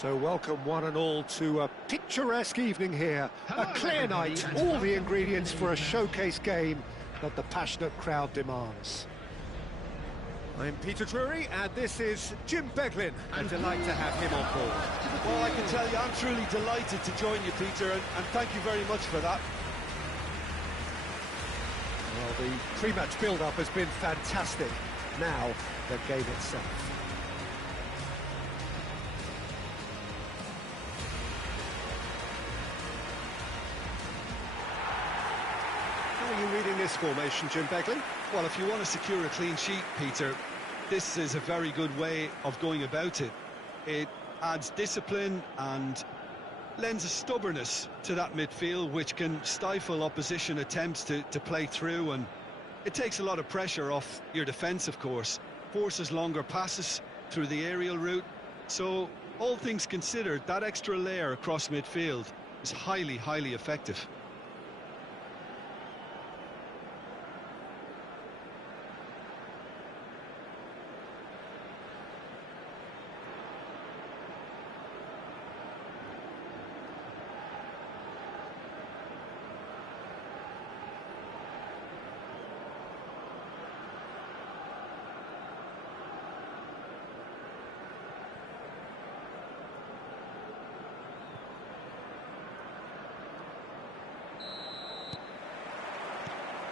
So welcome one and all to a picturesque evening here. A clear night, all the ingredients for a showcase game that the passionate crowd demands. I'm Peter Drury and this is Jim Beglin. A delight to have him on board. Well, I can tell you I'm truly delighted to join you, Peter, and thank you very much for that. Well, the pre-match build-up has been fantastic. Now, the game itself. How are you reading this formation, Jim Beglin? Well, if you want to secure a clean sheet, Peter, this is a very good way of going about it. It adds discipline and lends a stubbornness to that midfield, which can stifle opposition attempts to play through, and it takes a lot of pressure off your defence, of course. Forces longer passes through the aerial route. So, all things considered, that extra layer across midfield is highly, highly effective.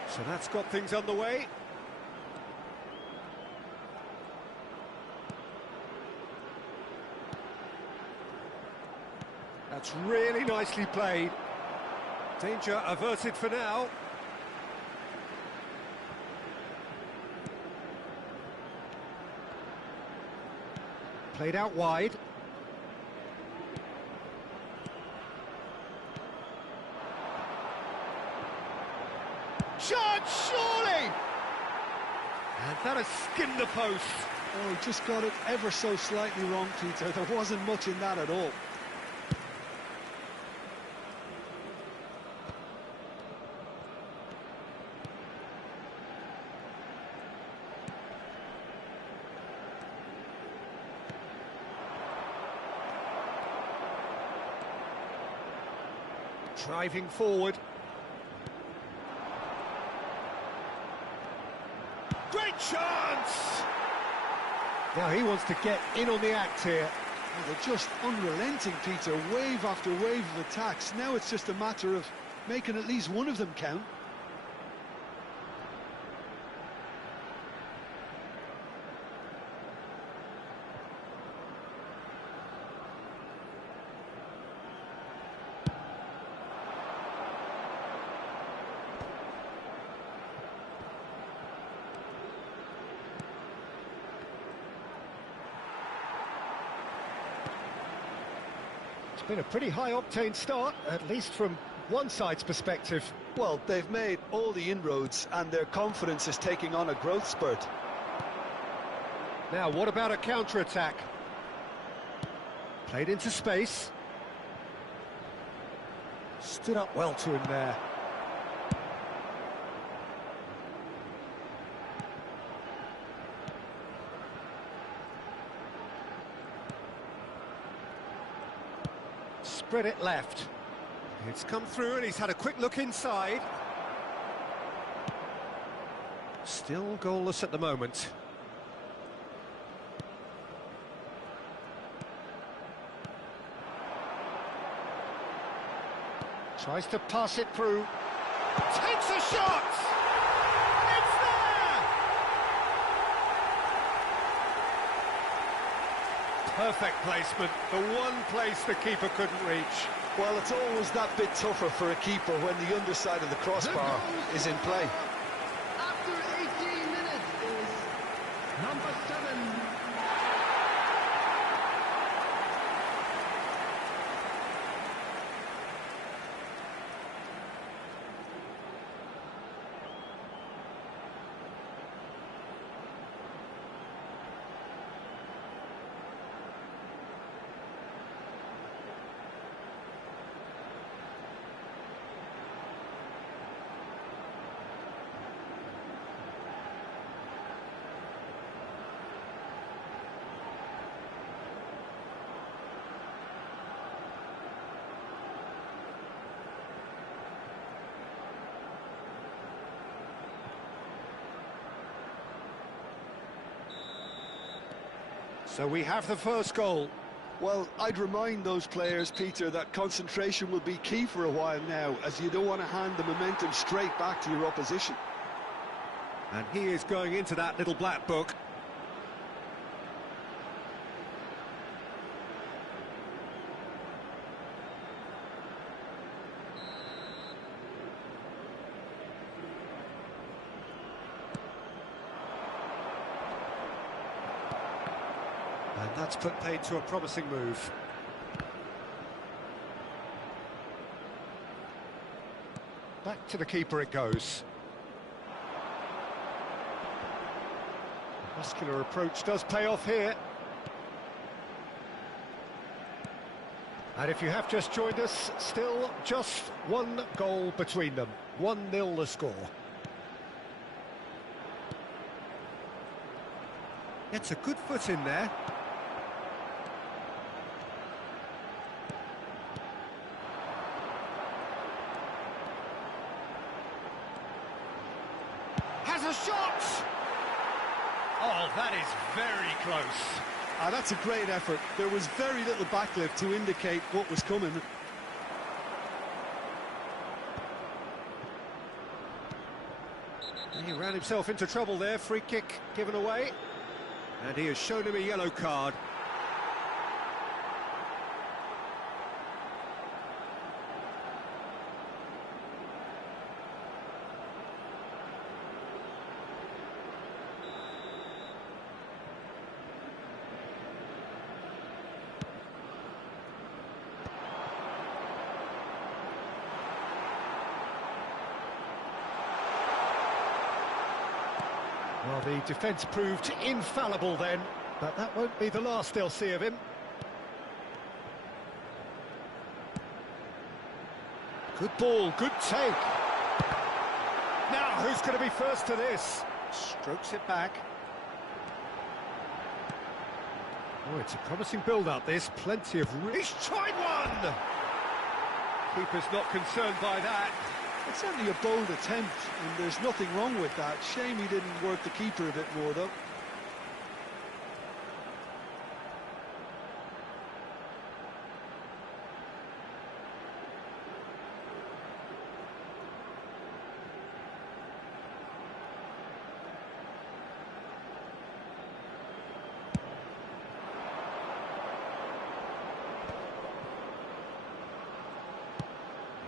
So that's got things underway. That's really nicely played. Danger averted for now. Played out wide. Shot, surely! And that has skimmed the post. Oh, he just got it ever so slightly wrong, Peter. There wasn't much in that at all. Driving forward. Great chance! Now he wants to get in on the act here. Well, they're just unrelenting, Peter. Wave after wave of attacks. Now it's just a matter of making at least one of them count. It's been a pretty high-octane start, at least from one side's perspective. Well, they've made all the inroads and their confidence is taking on a growth spurt. Now, what about a counter-attack? Played into space. Stood up well to him there. Spread it left. It's come through and he's had a quick look inside. Still goalless at the moment. Tries to pass it through. Takes a shot! It's there! Perfect placement, the one place the keeper couldn't reach. Well, it's always that bit tougher for a keeper when the underside of the crossbar is in play. After 18 minutes is number 7. So we have the first goal. Well, I'd remind those players, Peter, that concentration will be key for a while now, as you don't want to hand the momentum straight back to your opposition. And he is going into that little black book. And that's put paid to a promising move. Back to the keeper it goes. The muscular approach does pay off here. And if you have just joined us, still just one goal between them. 1-0 the score. Gets a good foot in there. Has a shot! Oh, that is very close. That's a great effort. There was very little backlift to indicate what was coming. He ran himself into trouble there. Free kick given away. And he has shown him a yellow card. Well, the defence proved infallible then, but that won't be the last they'll see of him. Good ball, good take. Now, who's going to be first to this? Strokes it back. Oh, it's a promising build-up, this. Plenty of... He's tried one! Keeper's not concerned by that. It's certainly a bold attempt, and there's nothing wrong with that. Shame he didn't work the keeper a bit more, though.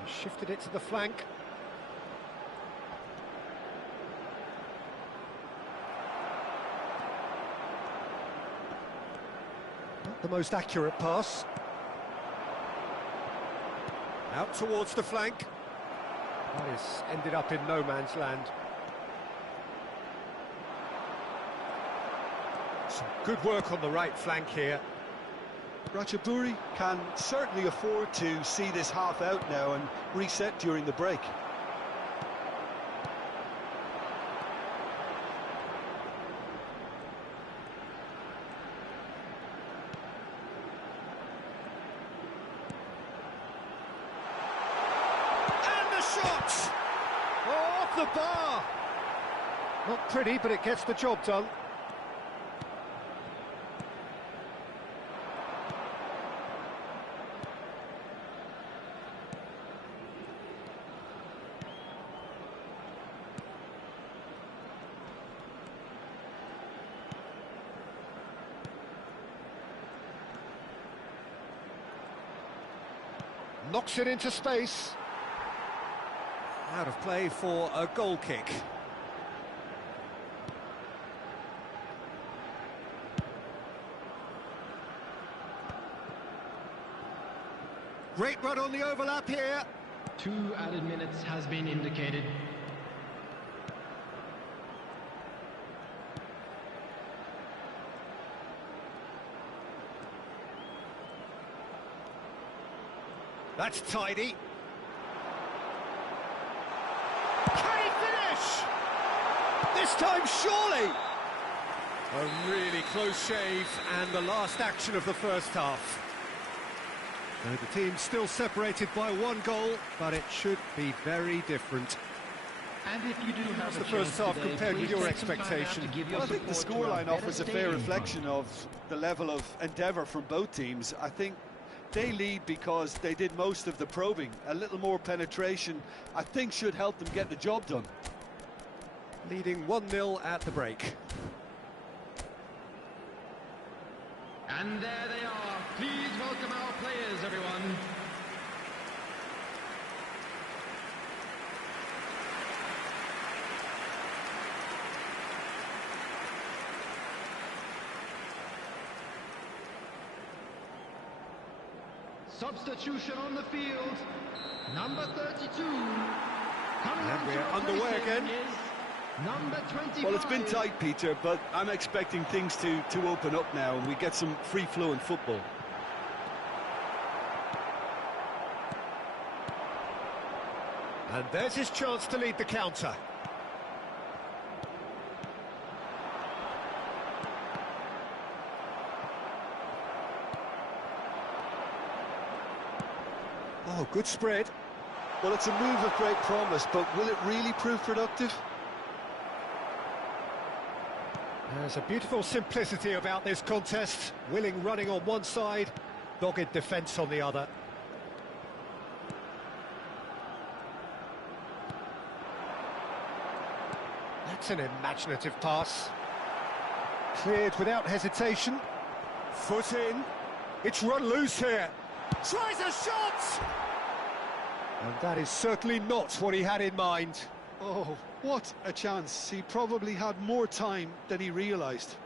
Shifted it to the flank. Not the most accurate pass. Out towards the flank. That is ended up in no man's land. Some good work on the right flank here. Ratchaburi can certainly afford to see this half out now and reset during the break. And the shot! Oh, off the bar! Not pretty, but it gets the job done. Knocks it into space. Out of play for a goal kick. Great run on the overlap here. 2 added minutes has been indicated. That's tidy. Can he finish? This time, surely. A really close shave, and the last action of the first half. So the team's still separated by 1 goal, but it should be very different. And if you do have How's a the first chance half today, compared with please your take some time out expectation? to give your Well, I think the support to a scoreline offers a better fair stadium reflection front. of the level of endeavour from both teams. I think they lead because they did most of the probing. A little more penetration, I think, should help them get the job done. Leading 1-0 at the break. And there they are. Please welcome our players, everyone. Substitution on the field. Number 32. And we're underway again. Is number 25. Well, it's been tight, Peter, but I'm expecting things to open up now and we get some free-flowing football. And there's his chance to lead the counter. Oh, good spread. Well, it's a move of great promise, but will it really prove productive? There's a beautiful simplicity about this contest. Willing running on one side, dogged defence on the other. That's an imaginative pass. Cleared without hesitation. Foot in. It's run loose here. Tries a shot! And that is certainly not what he had in mind. Oh, what a chance. He probably had more time than he realised.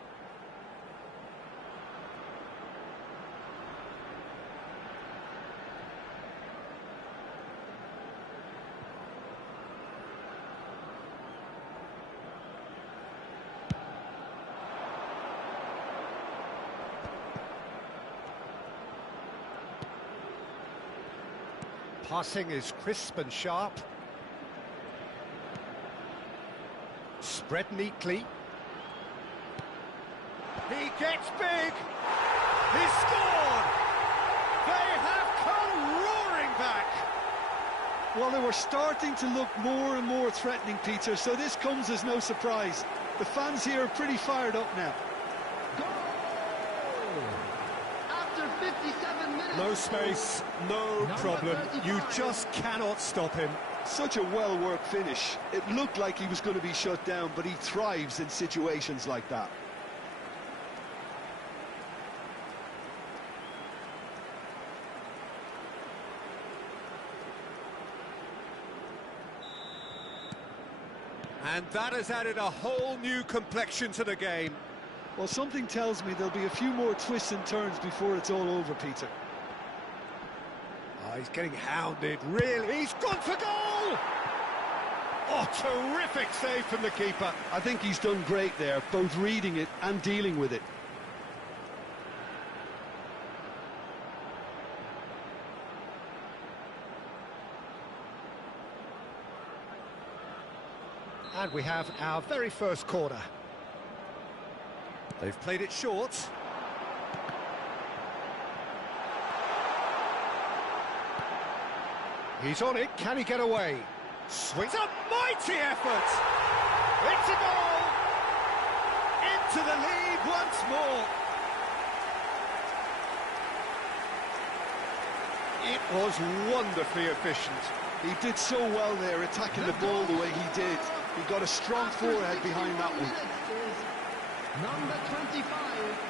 Passing is crisp and sharp. Spread neatly. He gets big. He scored. They have come roaring back. Well, they were starting to look more and more threatening, Peter, so this comes as no surprise. The fans here are pretty fired up now. Goal! After 57 minutes. No space, no Number problem. 35. You just cannot stop him. Such a well-worked finish. It looked like he was going to be shut down, but he thrives in situations like that. And that has added a whole new complexion to the game. Well, something tells me there'll be a few more twists and turns before it's all over, Peter. Oh, he's getting hounded, really. He's gone for goal! Oh, terrific save from the keeper. I think he's done great there, both reading it and dealing with it. And we have our very first corner. They've played it short. He's on it, can he get away? Swings a mighty effort! It's a goal! Into the lead once more! It was wonderfully efficient. He did so well there, attacking the ball the way he did. He got a strong forehead behind that one. Number 25.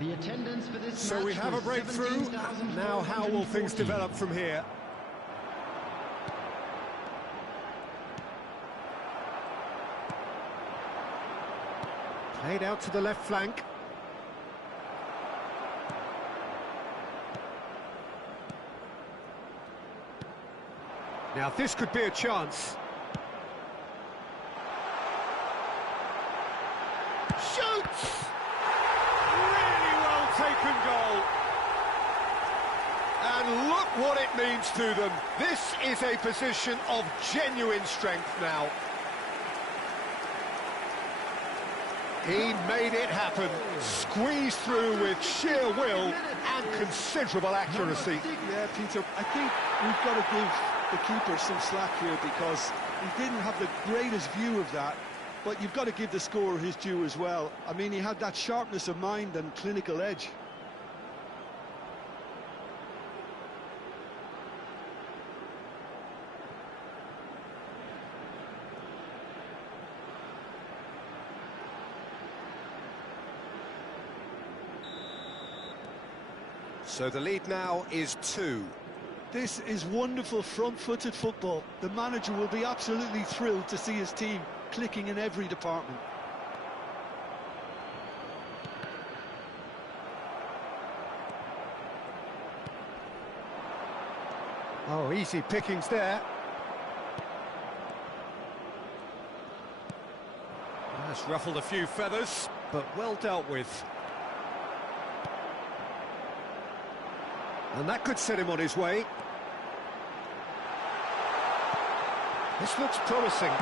The attendance for this So match we have a was breakthrough. Now how will things 17,414. develop from here? Played out to the left flank. Now this could be a chance. what it means to them. This is a position of genuine strength now. He made it happen, squeezed through with sheer will and considerable accuracy. Yeah, Peter, I think we've got to give the keeper some slack here because he didn't have the greatest view of that, but you've got to give the scorer his due as well. I mean, he had that sharpness of mind and clinical edge. So the lead now is 2. This is wonderful front-footed football. The manager will be absolutely thrilled to see his team clicking in every department. Oh, easy pickings there. That's ruffled a few feathers, but well dealt with. And that could set him on his way. This looks promising.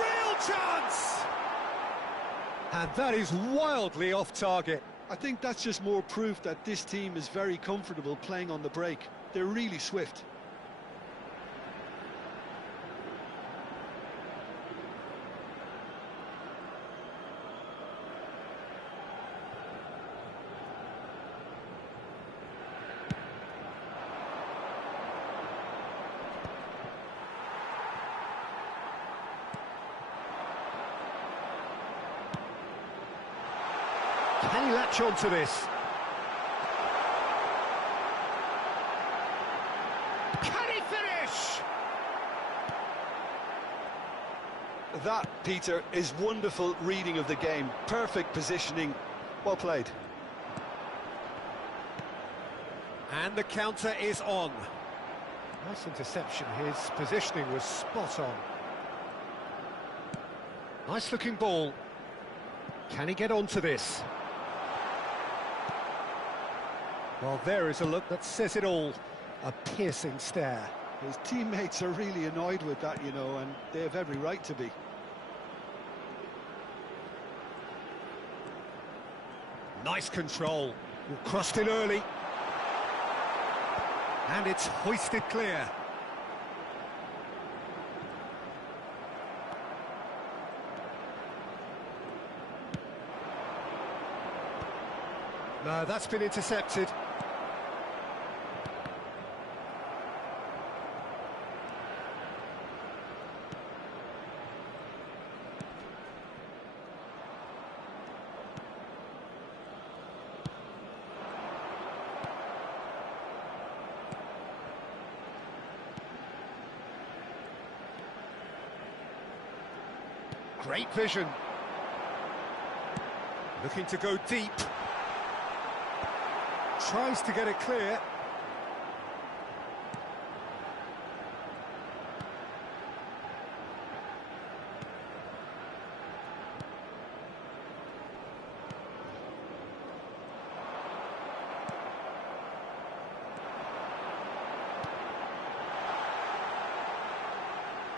Real chance! And that is wildly off target. I think that's just more proof that this team is very comfortable playing on the break. They're really swift. Can he latch on to this? Can he finish? That, Peter, is wonderful reading of the game. Perfect positioning. Well played. And the counter is on. Nice interception. His positioning was spot on. Nice looking ball. Can he get onto this? Well, there is a look that says it all. A piercing stare. His teammates are really annoyed with that, you know, and they have every right to be. Nice control. Crossed in early. And it's hoisted clear. No, that's been intercepted. Great vision. Looking to go deep. Tries to get it clear.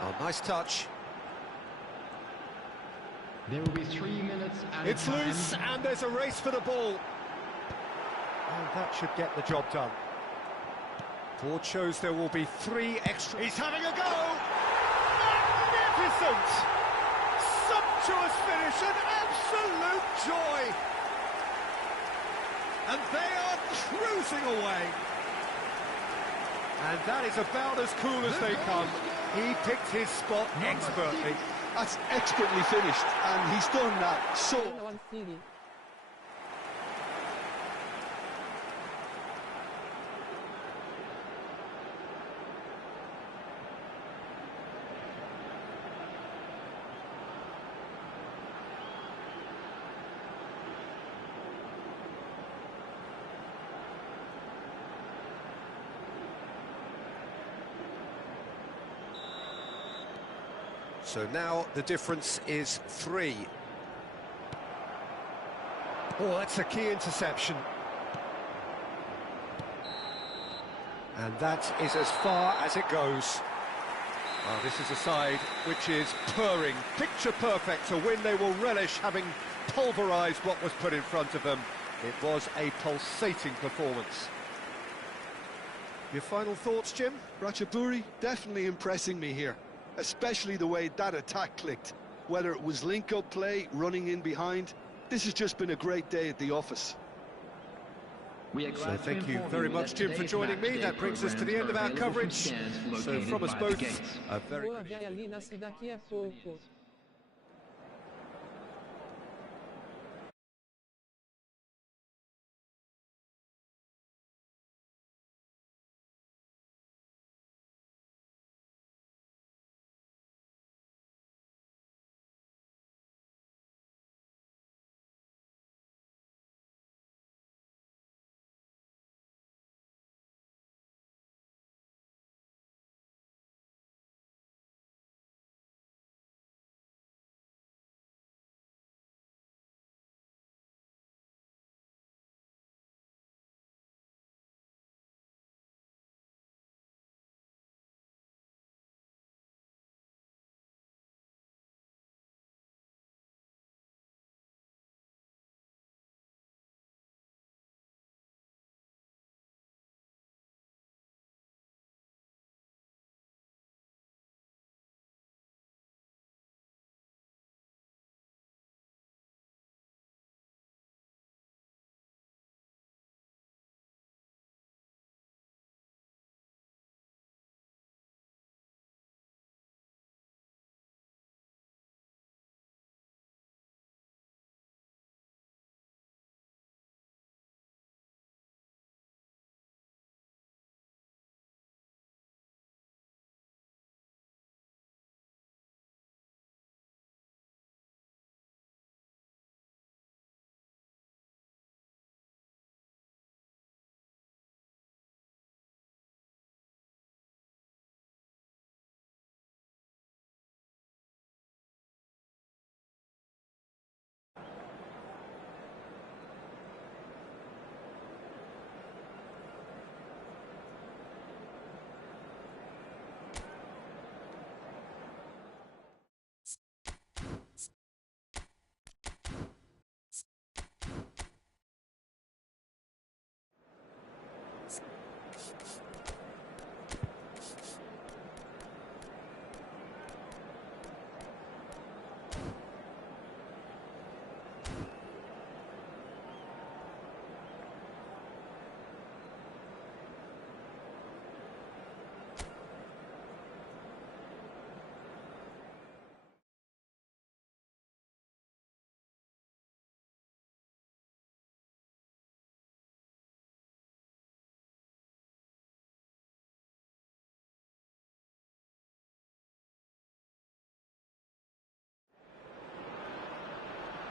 Oh, nice touch. There will be 3 minutes at It's loose, and there's a race for the ball. And that should get the job done. Board shows there will be 3 extra. He's having a go! Magnificent! Sumptuous finish, an absolute joy! And they are cruising away. And that is about as cool as they come. He picked his spot expertly. That's expertly finished, and he's done that so... So now the difference is 3. Oh, that's a key interception. And that is as far as it goes. Well, this is a side which is purring, picture perfect, a win they will relish, having pulverised what was put in front of them. It was a pulsating performance. Your final thoughts, Jim? Ratchaburi definitely impressing me here, especially the way that attack clicked. Whether it was link-up play, running in behind, this has just been a great day at the office. So thank you very much, Jim, for joining me. That brings us to the end of our coverage. So from us both, a very good Vem ali, Nassr, daqui a pouco.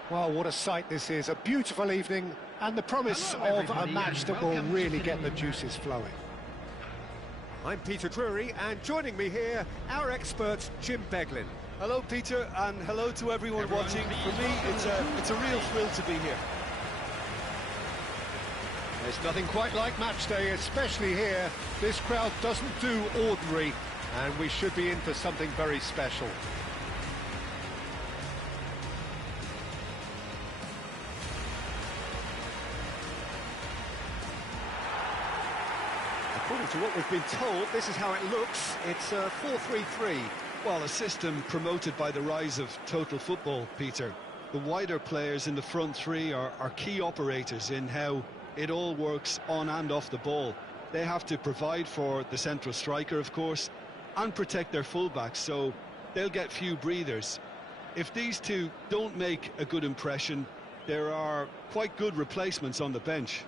Well, what a sight this is. A beautiful evening and the promise of a match that will really get the juices flowing. I'm Peter Drury, and joining me here, our expert, Jim Beglin. Hello, Peter, and hello to everyone watching. For me, it's a real thrill to be here. There's nothing quite like match day, especially here. This crowd doesn't do ordinary, and we should be in for something very special. According to what we've been told, this is how it looks. It's a 4-3-3. Well, a system promoted by the rise of total football, Peter. The wider players in the front three are key operators in how it all works on and off the ball. They have to provide for the central striker, of course, and protect their fullbacks, so they'll get few breathers. If these two don't make a good impression, there are quite good replacements on the bench.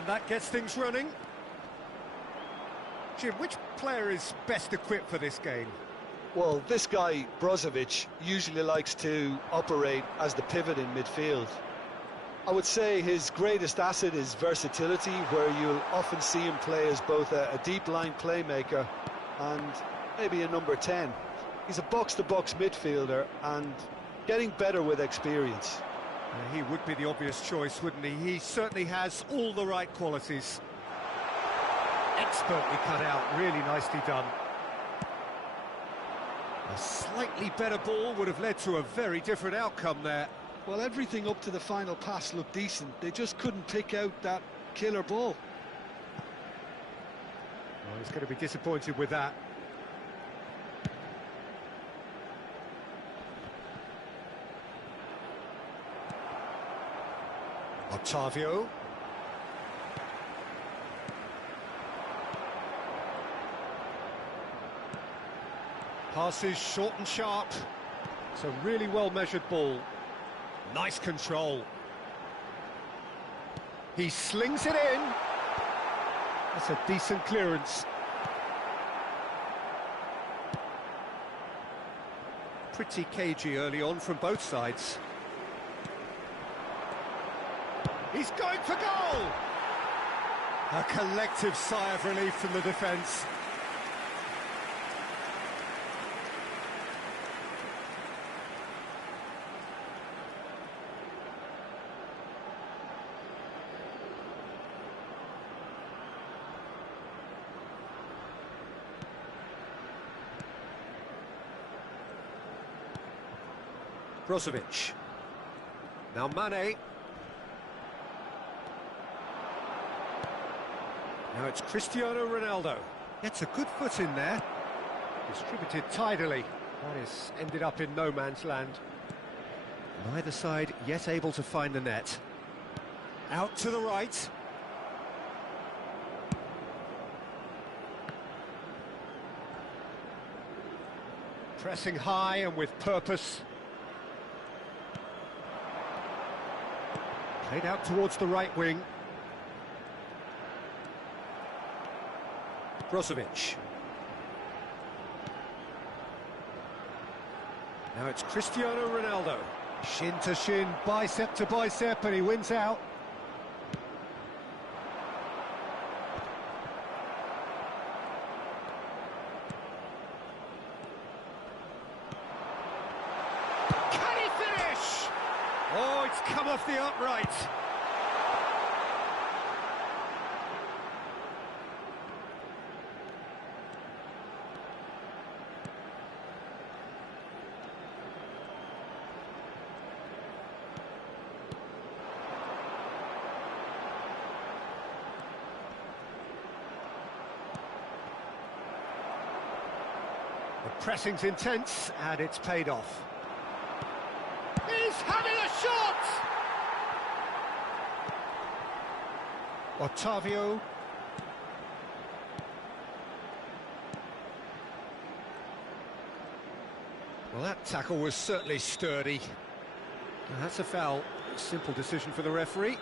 And that gets things running. Jim, which player is best equipped for this game? Well, this guy, Brozovic, usually likes to operate as the pivot in midfield. I would say his greatest asset is versatility, where you'll often see him play as both a deep-line playmaker and maybe a number 10. He's a box-to-box midfielder and getting better with experience. He would be the obvious choice, wouldn't he? He certainly has all the right qualities. Expertly cut out, really nicely done. A slightly better ball would have led to a very different outcome there. Well, everything up to the final pass looked decent. They just couldn't pick out that killer ball. Well, he's going to be disappointed with that. Otavio. Passes short and sharp. It's a really well-measured ball. Nice control. He slings it in. That's a decent clearance. Pretty cagey early on from both sides. He's going for goal! A collective sigh of relief from the defence. Brozovic. Now Mane. Now it's Cristiano Ronaldo. Gets a good foot in there. Distributed tidily. That has ended up in no man's land. Neither side yet able to find the net. Out to the right. Pressing high and with purpose. Played out towards the right wing. Brozovic. Now it's Cristiano Ronaldo. Shin to shin, bicep to bicep, and he wins out. Can he finish? Oh, it's come off the upright. The pressing's intense, and it's paid off. He's having a shot! Otavio. Well, that tackle was certainly sturdy. Now, that's a foul. Simple decision for the referee.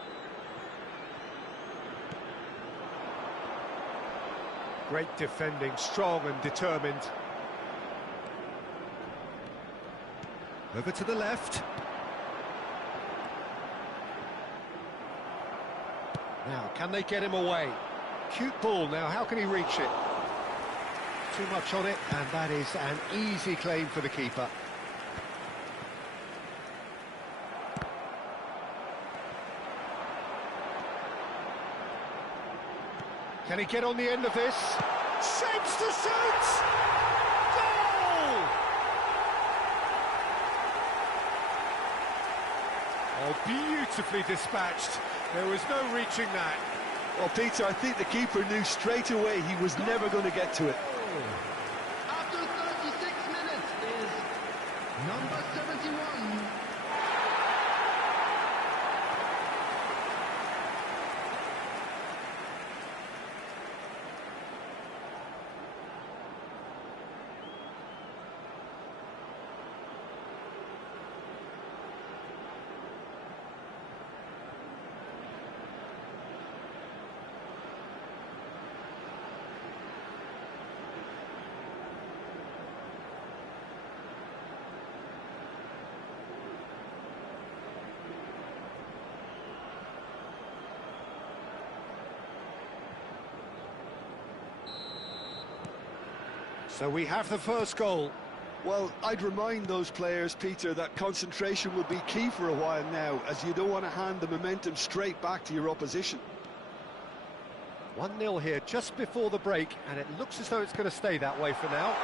Great defending, strong and determined. Over to the left. Now, can they get him away? Cute ball now, how can he reach it? Too much on it, and that is an easy claim for the keeper. Can he get on the end of this? Shapes to shoot! Goal! Oh, beautifully dispatched. There was no reaching that. Well, Peter, I think the keeper knew straight away he was never going to get to it. After 36 minutes is number 71. So we have the first goal. Well, I'd remind those players, Peter, that concentration will be key for a while now, as you don't want to hand the momentum straight back to your opposition. 1-0 here just before the break, and it looks as though it's going to stay that way for now.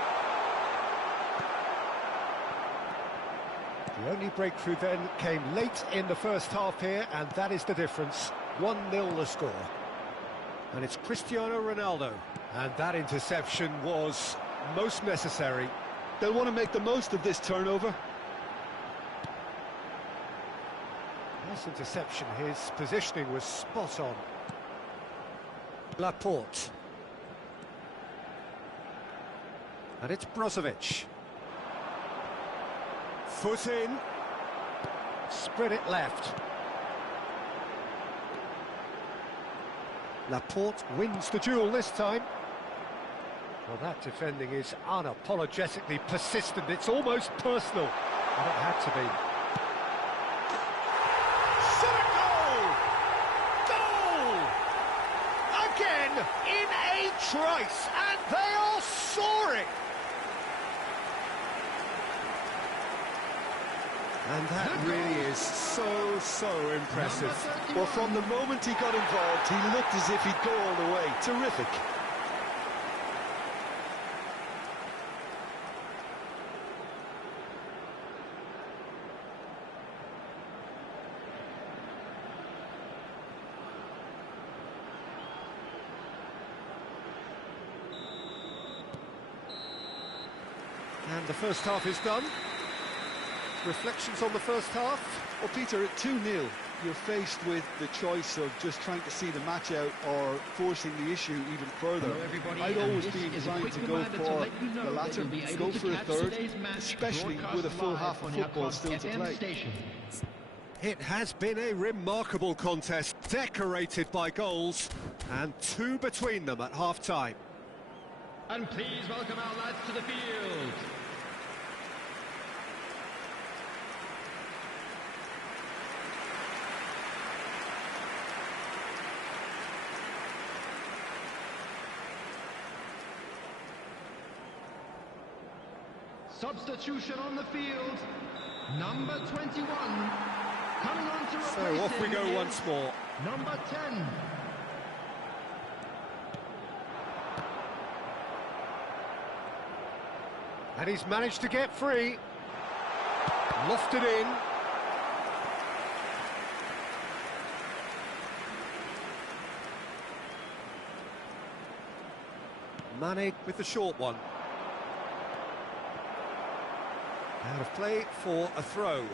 The only breakthrough then came late in the first half here, and that is the difference. 1-0 the score. And it's Cristiano Ronaldo. And that interception was most necessary. They'll want to make the most of this turnover. Nice interception, his positioning was spot on. Laporte. And it's Brozovic. Foot in. Spread it left. Laporte wins the duel this time. Well, that defending is unapologetically persistent. It's almost personal. And it had to be. Shot! Goal! Goal! Again, in a trice, and they are soaring! And that really is so impressive. Well, from the moment he got involved, he looked as if he'd go all the way. Terrific. And the first half is done. Reflections on the first half? Well, Peter, at 2-0, you're faced with the choice of just trying to see the match out or forcing the issue even further. I'd always be inclined to go for the latter, go for a third, especially with a full half of football still to play. It has been a remarkable contest, decorated by goals, and 2 between them at half-time. And please welcome our lads to the field. Substitution on the field, number 21, coming on to replace So off we go once more. Number 10. And he's managed to get free. Lofted in. Mane with the short one. Out of play for a throw.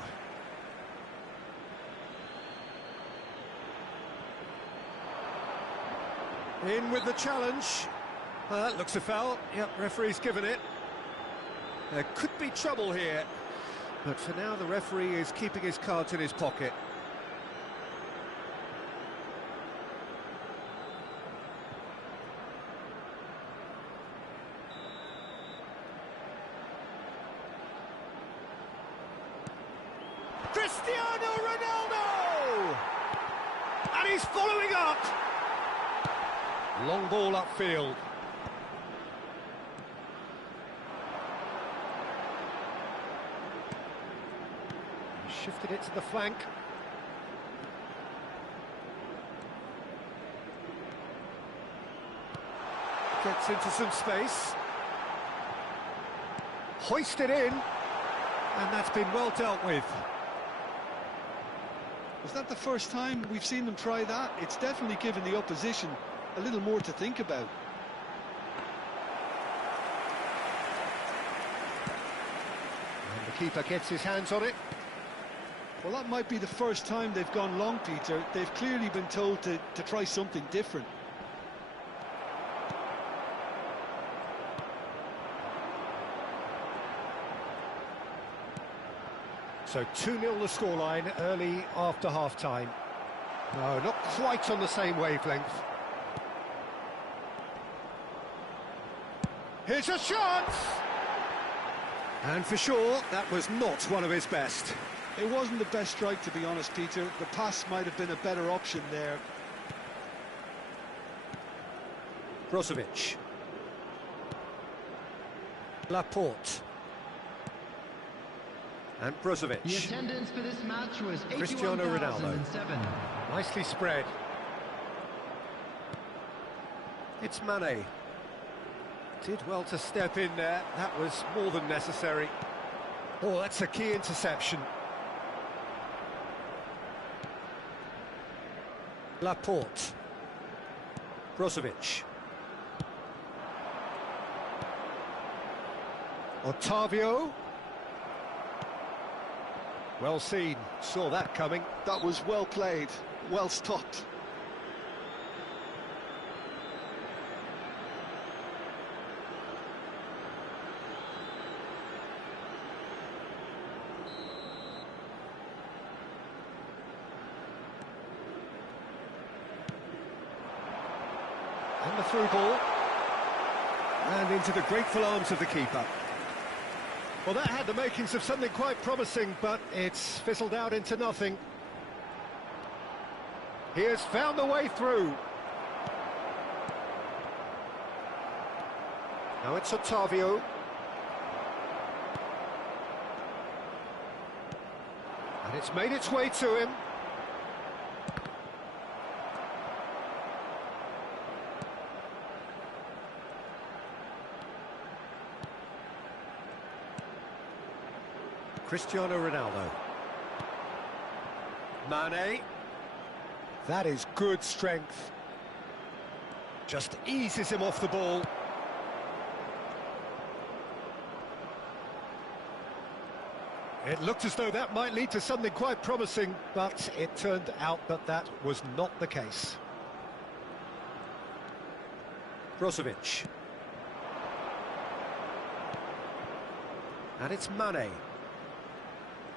In with the challenge. That looks a foul. Yep, referee's given it. There could be trouble here. But for now, the referee is keeping his cards in his pocket. Cristiano Ronaldo! And he's following up! Long ball upfield. He shifted it to the flank. Gets into some space. Hoisted in. And that's been well dealt with. Was that the first time we've seen them try that? It's definitely given the opposition a little more to think about. And the keeper gets his hands on it. Well, that might be the first time they've gone long, Peter. They've clearly been told to try something different. So 2-0 the scoreline early after half-time. No, not quite on the same wavelength. Here's a chance! And for sure, that was not one of his best. It wasn't the best strike, to be honest, Peter. The pass might have been a better option there. Brozovic. Laporte. And Brozovic. The attendance for this match was Cristiano Ronaldo. 81,007. Nicely spread. It's Mane. Did well to step in there. That was more than necessary. Oh, that's a key interception. Laporte. Brozovic. Otavio. Well seen, saw that coming. That was well played, well stopped. And the through ball. And into the grateful arms of the keeper. Well, that had the makings of something quite promising, but it's fizzled out into nothing. He has found the way through. Now it's Otavio. And it's made its way to him. Cristiano Ronaldo. Mane. That is good strength. Just eases him off the ball. It looked as though that might lead to something quite promising, but it turned out that that was not the case. Brozovic. And it's Mane.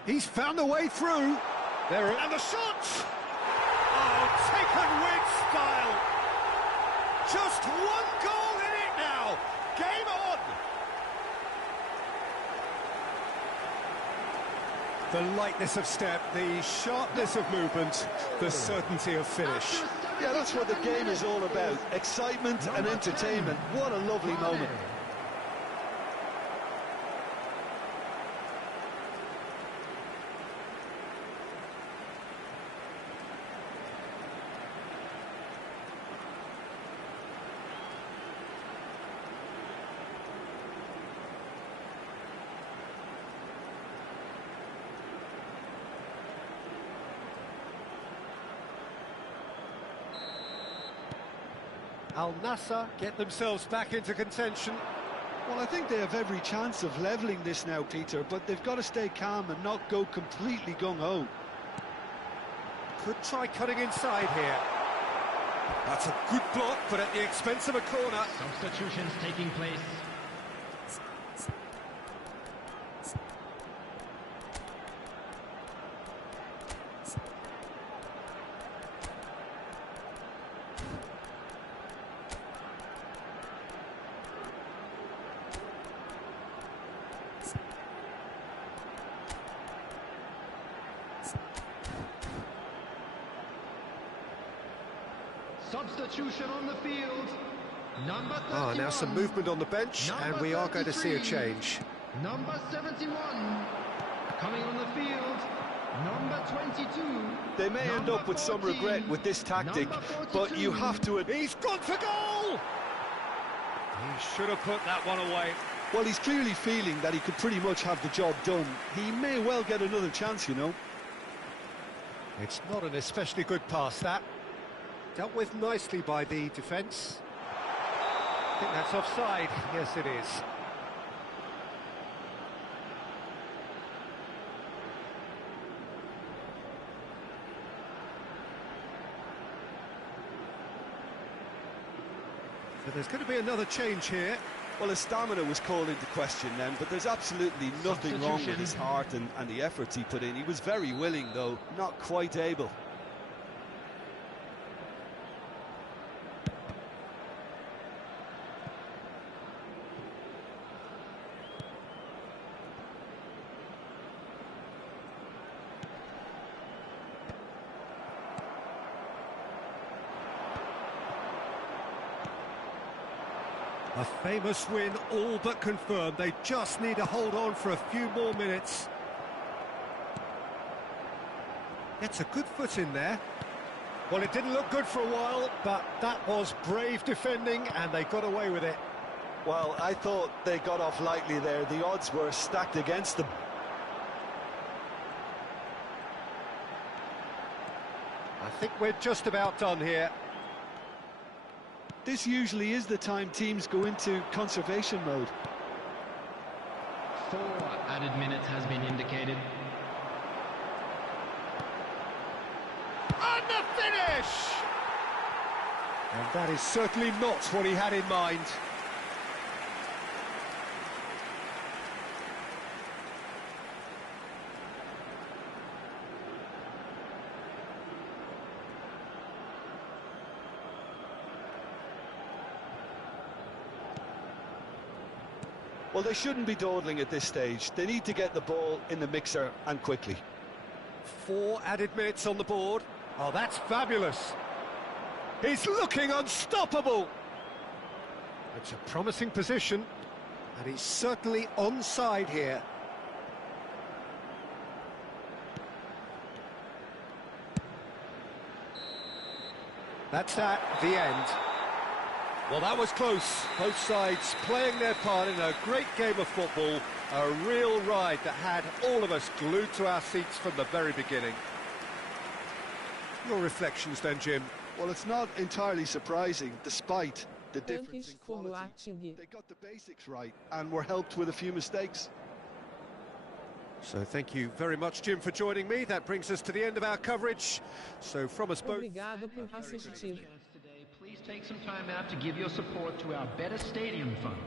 He's found a way through. There, and the shot! Oh, taken with style. Just one goal in it now. Game on. The lightness of step, the sharpness of movement, the certainty of finish. Yeah, that's what the game is all about. Excitement and entertainment. What a lovely moment. Al Nassr get themselves back into contention. Well, I think they have every chance of levelling this now, Peter, but they've got to stay calm and not go completely gung-ho. Could try cutting inside here. That's a good block, but at the expense of a corner. Substitutions taking place. Substitution on the field. Number 31. Now some movement on the bench, and we are going to see a change. Number 71. Coming on the field. Number 22. They may end up with some regret with this tactic, but you have to... He's gone for goal! He should have put that one away. Well, he's clearly feeling that he could pretty much have the job done. He may well get another chance, you know. It's not an especially good pass, that. Dealt with nicely by the defence. I think that's offside. Yes, it is. So there's going to be another change here. Well, his stamina was called into question then, but there's absolutely nothing wrong with his heart and the efforts he put in. He was very willing, though, not quite able. A famous win, all but confirmed. They just need to hold on for a few more minutes. Gets a good foot in there. Well, it didn't look good for a while, but that was brave defending, and they got away with it. Well, I thought they got off lightly there. The odds were stacked against them. I think we're just about done here. This usually is the time teams go into conservation mode. 4 added minutes has been indicated. And the finish! And that is certainly not what he had in mind. Well, they shouldn't be dawdling at this stage. They need to get the ball in the mixer and quickly. 4 added minutes on the board. Oh, that's fabulous. He's looking unstoppable. It's a promising position, and he's certainly onside here. That's at the end. Well, that was close. Both sides playing their part in a great game of football. A real ride that had all of us glued to our seats from the very beginning. Your reflections then, Jim? Well, it's not entirely surprising, despite the difference in Fogo quality. They got the basics right and were helped with a few mistakes. So thank you very much, Jim, for joining me. That brings us to the end of our coverage. So from us both... Obrigado por assistir. Please take some time out to give your support to our Better Stadium Fund.